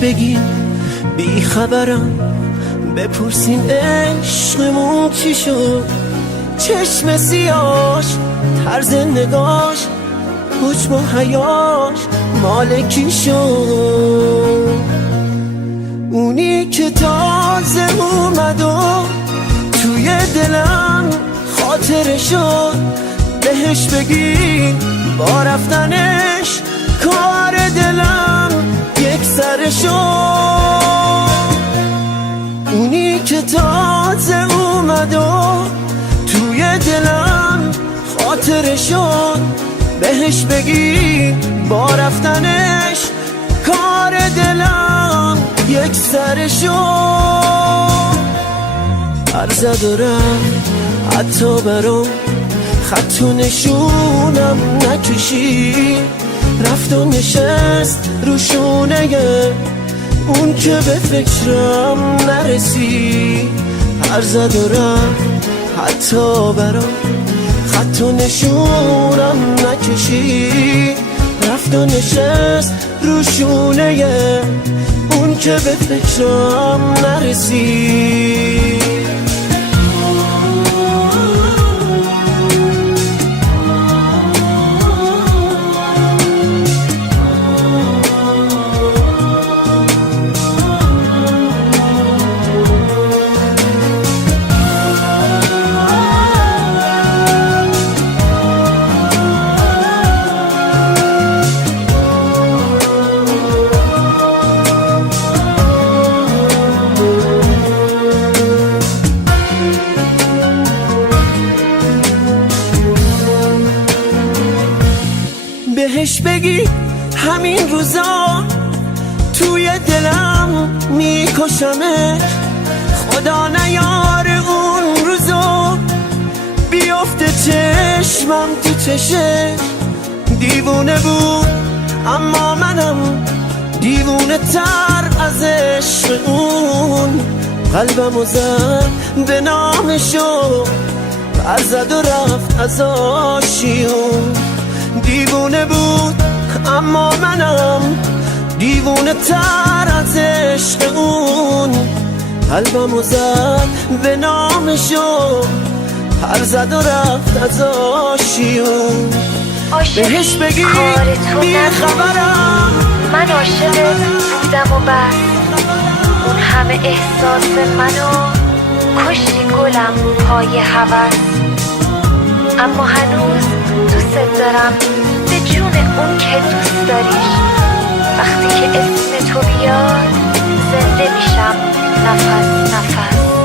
بگی بی خبرم، بپرسین عشقمون چی شد. چشم سیاش، طرز نگاش، حجم و حیاش مال کی شد. اونی که تازه اومد و توی دلم خاطره شد. بهش بگی با رفتنش کار دلم یک سره شد. اونی که تازه اومد و توی دلم خاطره شد. بهش بگی با رفتنش کار دلم یک سره شد. عرض دارم حتی برام خط و نشونم نکشی. رفت و نشست رو شونه اون که به فکرم نرسی. عرض دارم حتی برام خط و نشونم نکشی. رفت و نشست رو شونه اون که به فکرم نرسی. بهش بگی همین روزا توی دلم میکشمش. خدا نیاره اون روزا بیفته چشمم تو چشش. دیوونه بود اما منم دیوونه تر از عشق اون. قلبمو زد به نامشو، برزد و رفت از آشیون. دیوونه بود اما منم دیوونه تر از عشق اون. قلبمو زد به نامشو، پر زد و رفت از آشیون. بهش بگی بی خبرم من عاشق بودم و بس. اون همه احساس منو کشتی گلم پای هوس. اما هنوز دوست دارم به جون اون که دوست داریش. وقتی که اسم تو بیاد زنده میشم نفس نفس.